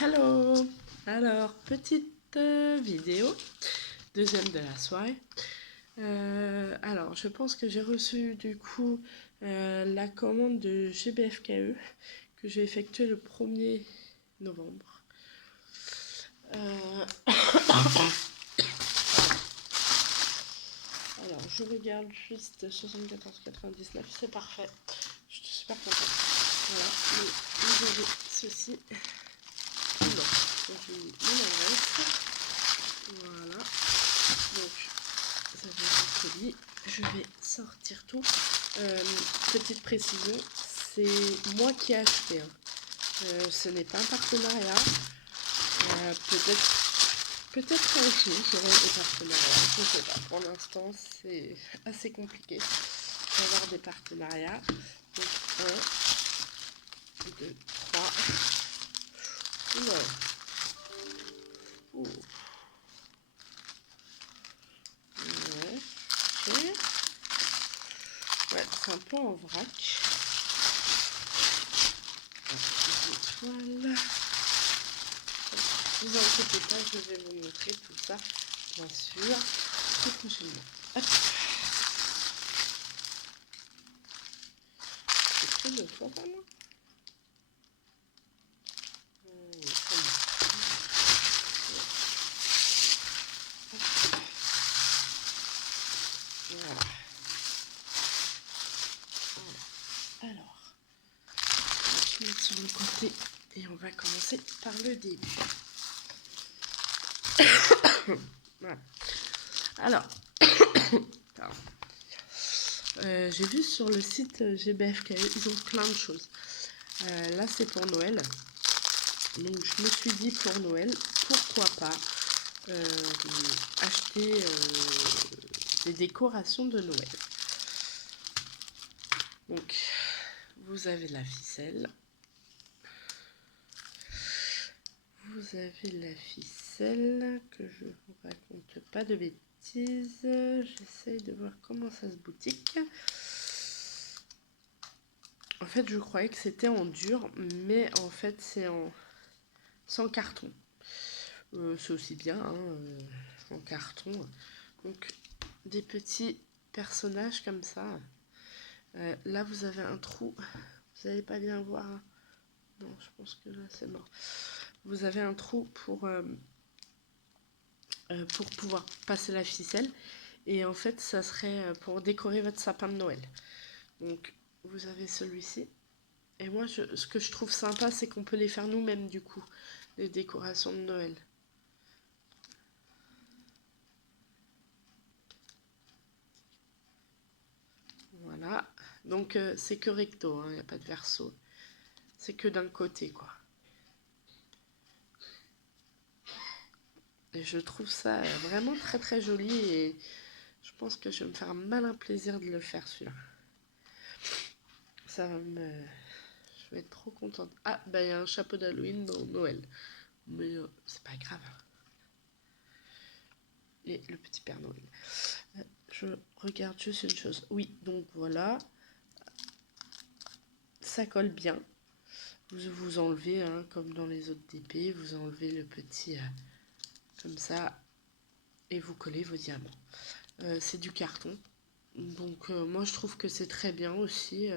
Hello! Alors, petite vidéo, deuxième de la soirée. Alors, je pense que j'ai reçu du coup la commande de GBFKE que j'ai effectuée le 1er novembre. Alors, je regarde juste 74,99, c'est parfait. Je suis super contente. Voilà, et vous avez ceci. Non, j'ai mis mon adresse. Voilà. Donc, ça fait le colis. Je vais sortir tout. Petite précision, c'est moi qui ai acheté. Ce n'est pas un partenariat. Peut-être un jour j'aurai des partenariats. Je ne sais pas. Pour l'instant, c'est assez compliqué d'avoir des partenariats. Donc 1, 2, 3. Oula. Ouh. Ouais. Ok. Ouais, c'est un peu en vrac. Voilà. Ne vous inquiétez pas, je vais vous montrer tout ça, bien sûr, très prochainement. Hop. C'est trop de fois, pas moi. Voilà. Alors, on va tout mettre sur le côté et on va commencer par le début. Voilà. Alors, j'ai vu sur le site GBFKE, ils ont plein de choses. Là, c'est pour Noël. Donc, je me suis dit pour Noël, pourquoi pas acheter des décorations de Noël. Donc, vous avez la ficelle. Vous avez la ficelle, que je vous raconte pas de bêtises. J'essaye de voir comment ça se boutique. En fait, je croyais que c'était en dur, mais en fait, c'est en sans carton. C'est aussi bien, hein, en carton. Donc, des petits personnages comme ça. Là, vous avez un trou. Vous n'allez pas bien voir. Non, je pense que là, c'est mort. Vous avez un trou pour pouvoir passer la ficelle. Et en fait, ça serait pour décorer votre sapin de Noël. Donc, vous avez celui-ci. Et moi, ce que je trouve sympa, c'est qu'on peut les faire nous-mêmes, du coup, les décorations de Noël. Voilà. Donc, c'est que recto, il n'y a pas de verso. C'est que d'un côté, quoi. Et je trouve ça vraiment très très joli et je pense que je vais me faire un malin plaisir de le faire, celui-là. Ça va me... Je vais être trop contente. Ah, bah il y a un chapeau d'Halloween dans Noël. Mais c'est pas grave. Et le petit Père Noël. Je regarde juste une chose. Oui, donc voilà. Ça colle bien. Vous enlevez, hein, comme dans les autres DP, vous enlevez le petit comme ça et vous collez vos diamants. C'est du carton. Donc moi je trouve que c'est très bien aussi.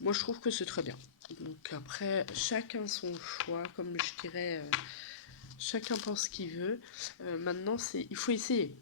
Moi je trouve que c'est très bien. Donc après, chacun son choix, comme je dirais, chacun pense ce qu'il veut. Maintenant, il faut essayer.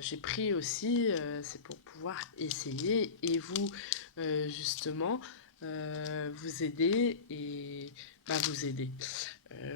J'ai pris aussi, c'est pour pouvoir essayer et vous, justement, vous aider et vous aider.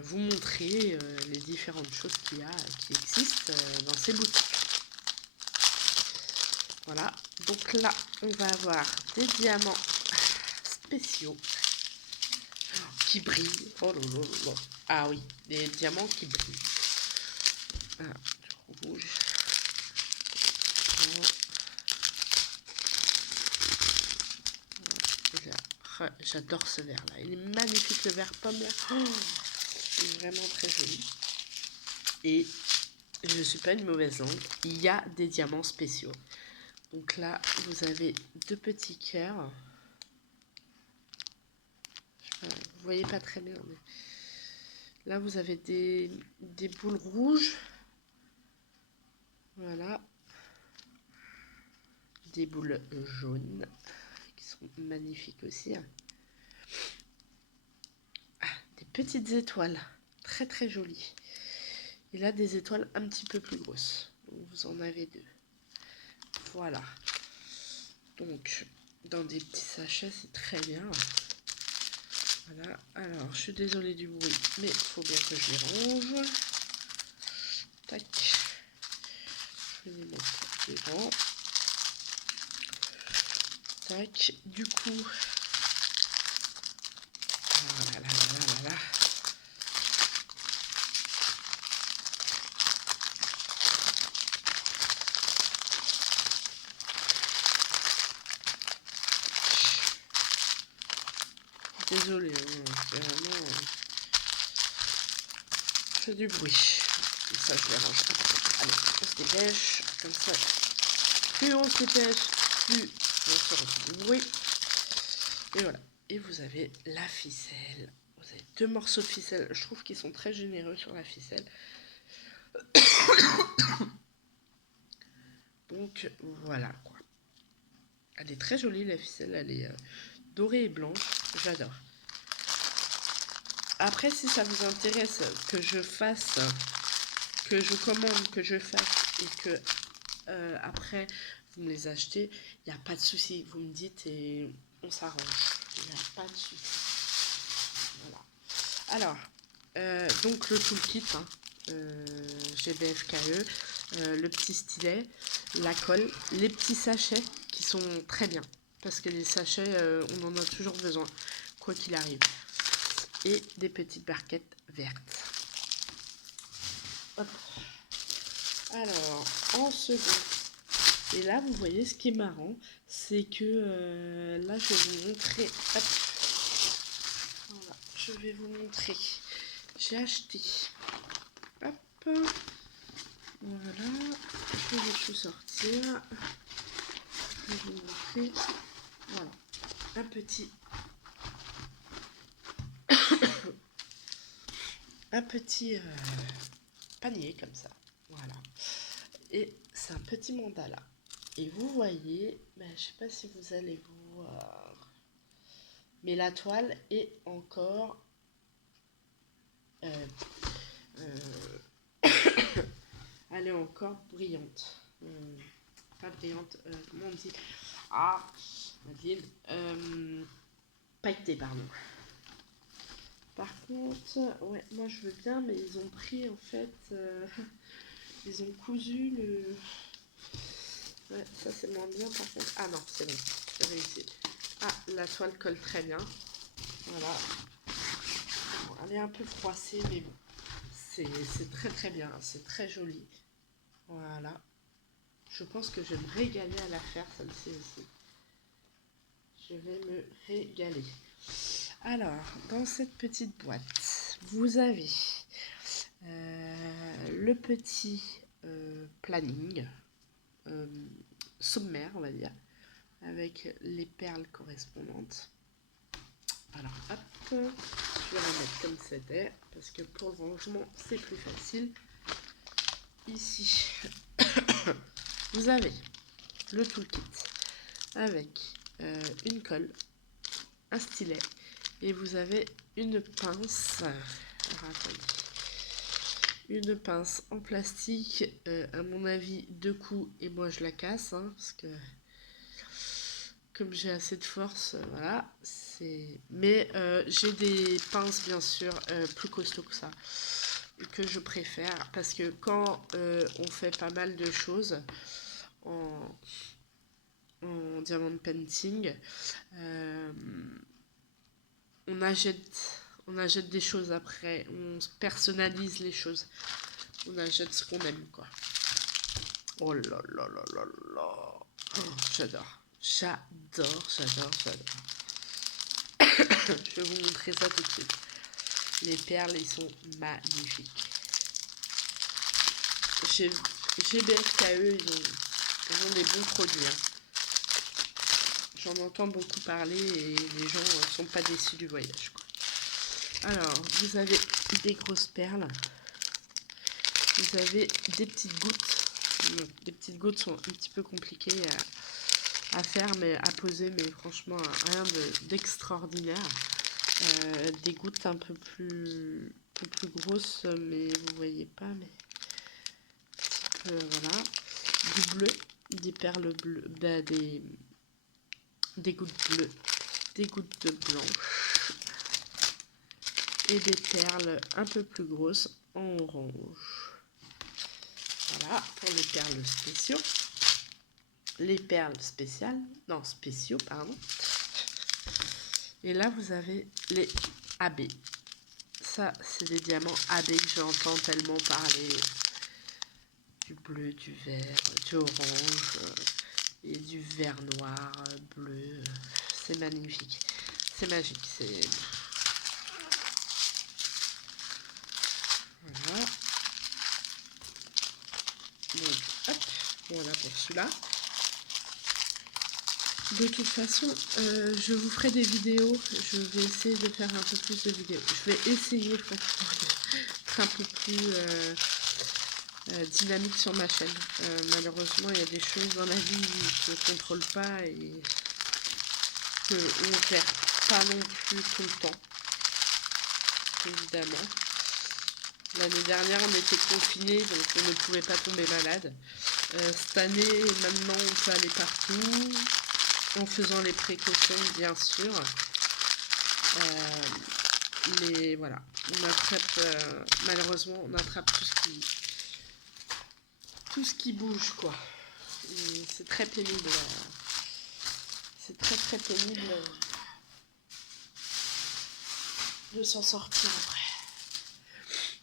Vous montrer les différentes choses qui existent dans ces boutiques. Voilà, donc là, on va avoir des diamants spéciaux qui brillent. Oh là là là. Ah oui, des diamants qui brillent. Ah, du rouge. Voilà. J'adore ce vert là. Il est magnifique, le vert pomme là. Oh, il est vraiment très joli. Et je ne suis pas une mauvaise langue. Il y a des diamants spéciaux. Donc là, vous avez deux petits cœurs. voyez pas très bien, mais là vous avez des boules rouges. Voilà. Des boules jaunes qui sont magnifiques aussi. Ah, des petites étoiles, très très jolies. Et là, des étoiles un petit peu plus grosses. Donc, vous en avez 2. Voilà. Donc, dans des petits sachets, c'est très bien. Voilà. Alors, je suis désolée du bruit, mais il faut bien que je les range. Tac. Je vais les mettre devant. Tac. Du coup, voilà. Désolée, c'est vraiment... c'est du bruit. Ça, je les range. Allez, on se dépêche. Comme ça, plus on se dépêche, plus on sort du bruit. Et voilà. Et vous avez la ficelle. Vous avez 2 morceaux de ficelle. Je trouve qu'ils sont très généreux sur la ficelle. Donc, voilà, quoi. Elle est très jolie, la ficelle. Elle est dorée et blanche. J'adore. Après, si ça vous intéresse que je fasse, que je commande, que je fasse et que après vous me les achetez, il n'y a pas de souci. Vous me dites et on s'arrange. Il n'y a pas de souci. Voilà. Alors, donc le toolkit, GBFKE, le petit stylet, la colle, les petits sachets qui sont très bien. Parce que les sachets, on en a toujours besoin, quoi qu'il arrive. Et des petites barquettes vertes. Hop. Alors, en second, et là vous voyez ce qui est marrant, c'est que là je vais vous montrer, hop, voilà, je vais vous montrer, j'ai acheté, hop, voilà, je vais tout sortir, je vais vous montrer, voilà, un petit panier comme ça, voilà, et c'est un petit mandala. Et vous voyez, ben, je sais pas si vous allez voir, mais la toile est encore elle est encore brillante. Pas brillante, comment on dit? Ah, Madeleine. Pailletée, pardon. Par contre, ouais, moi je veux bien, mais ils ont pris en fait, ils ont cousu le... Ouais, ça c'est moins bien par contre. Ah non, c'est bon, j'ai réussi. Ah, la toile colle très bien. Voilà. Bon, elle est un peu froissée, mais bon. C'est très très bien, c'est très joli. Voilà. Je pense que je vais me régaler à la faire, celle-ci aussi. Je vais me régaler. Alors, dans cette petite boîte, vous avez le petit planning sommaire, on va dire, avec les perles correspondantes. Alors, hop, je vais la mettre comme c'était, parce que pour le rangement, c'est plus facile. Ici, vous avez le toolkit avec une colle, un stylet, et vous avez une pince. Alors, attendez. Une pince en plastique, à mon avis 2 coups, et moi je la casse, hein, parce que comme j'ai assez de force, voilà, c'est... Mais j'ai des pinces bien sûr plus costauds que ça, que je préfère, parce que quand on fait pas mal de choses en diamond painting, on achète des choses après, on personnalise les choses, on achète ce qu'on aime, quoi. Oh là là là là là, oh, j'adore. Je vais vous montrer ça tout de suite. Les perles, ils sont magnifiques. Chez GBFKE, ils ont des bons produits. Hein. J'en entends beaucoup parler et les gens sont pas déçus du voyage, quoi. Alors, vous avez des grosses perles. Vous avez des petites gouttes. Les petites gouttes sont un petit peu compliquées à faire, mais à poser, mais franchement, rien d'extraordinaire. Des gouttes un peu plus grosses, mais vous voyez pas, mais un petit peu, voilà. Du bleu, des perles bleues, des gouttes bleues, des gouttes de blanche et des perles un peu plus grosses en orange. Voilà pour les perles spéciaux. Les perles spéciales, non spéciaux, pardon. Et là vous avez les AB. Ça c'est des diamants AB que j'entends tellement parler. Du bleu, du vert, du orange et du vert noir, bleu. C'est magnifique. C'est magique. C'est... Voilà. Donc, hop, voilà pour celui-là. De toute façon, je vous ferai des vidéos. Je vais essayer de faire un peu plus de vidéos. Je vais essayer pour être un peu plus dynamique sur ma chaîne. Malheureusement, il y a des choses dans la vie que je ne contrôle pas et qu'on ne perd pas non plus tout le temps. Évidemment. L'année dernière, on était confinés, donc on ne pouvait pas tomber malade. Cette année, maintenant, on peut aller partout, en faisant les précautions, bien sûr. Mais voilà, on attrape, malheureusement, on attrape tout ce qui bouge, quoi. C'est très pénible. C'est très très pénible de s'en sortir après.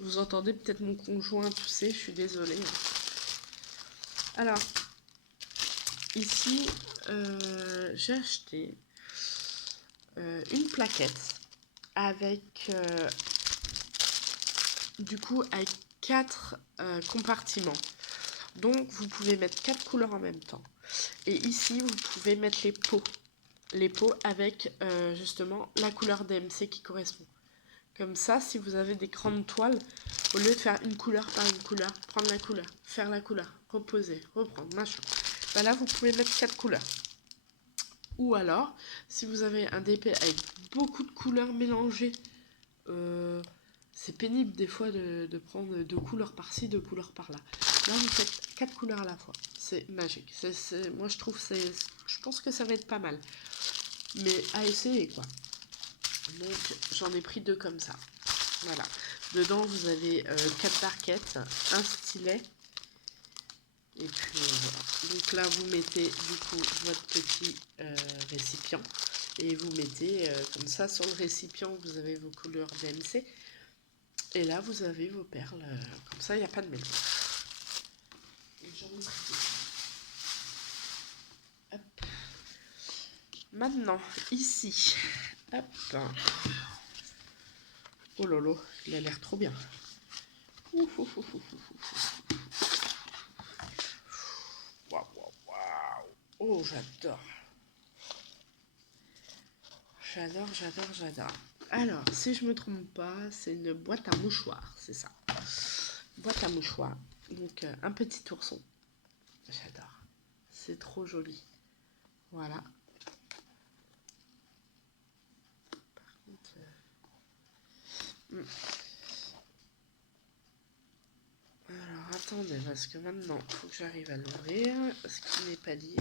Vous entendez peut-être mon conjoint tousser, je suis désolée. Alors, ici, j'ai acheté une plaquette avec, du coup, avec 4 compartiments. Donc, vous pouvez mettre 4 couleurs en même temps. Et ici, vous pouvez mettre les pots. Les pots avec, justement, la couleur DMC qui correspond. Comme ça, si vous avez des grandes toiles, au lieu de faire une couleur par une couleur, prendre la couleur, faire la couleur, reposer, reprendre, machin. Ben là, vous pouvez mettre 4 couleurs. Ou alors, si vous avez un DP avec beaucoup de couleurs mélangées, c'est pénible des fois de prendre 2 couleurs par-ci, 2 couleurs par-là. Là, vous faites 4 couleurs à la fois. C'est magique. Moi, je trouve je pense que ça va être pas mal. Mais à essayer, quoi. Donc j'en ai pris 2 comme ça. Voilà. Dedans vous avez 4 barquettes, un stylet. Et puis voilà. Donc là vous mettez du coup votre petit récipient. Et vous mettez comme ça sur le récipient, vous avez vos couleurs DMC. Et là vous avez vos perles. Comme ça il n'y a pas de mélange. Et j'en ai pris 2. Hop. Maintenant, ici. Hop. Oh lolo, il a l'air trop bien. Waouh, waouh, waouh. Oh, j'adore. J'adore. Alors, si je me trompe pas, c'est une boîte à mouchoirs, c'est ça. Boîte à mouchoirs. Donc, un petit ourson. J'adore. C'est trop joli. Voilà. Par contre... Alors, attendez, parce que maintenant, il faut que j'arrive à l'ouvrir. Ce qui n'est pas dit.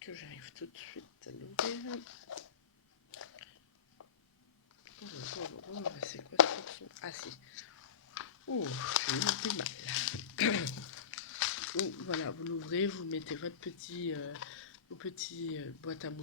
Que j'arrive tout de suite à l'ouvrir. C'est quoi ce son? Ah si. Oh, j'ai eu du mal. Donc voilà, vous l'ouvrez, vous mettez votre petit boîte à mouchoirs.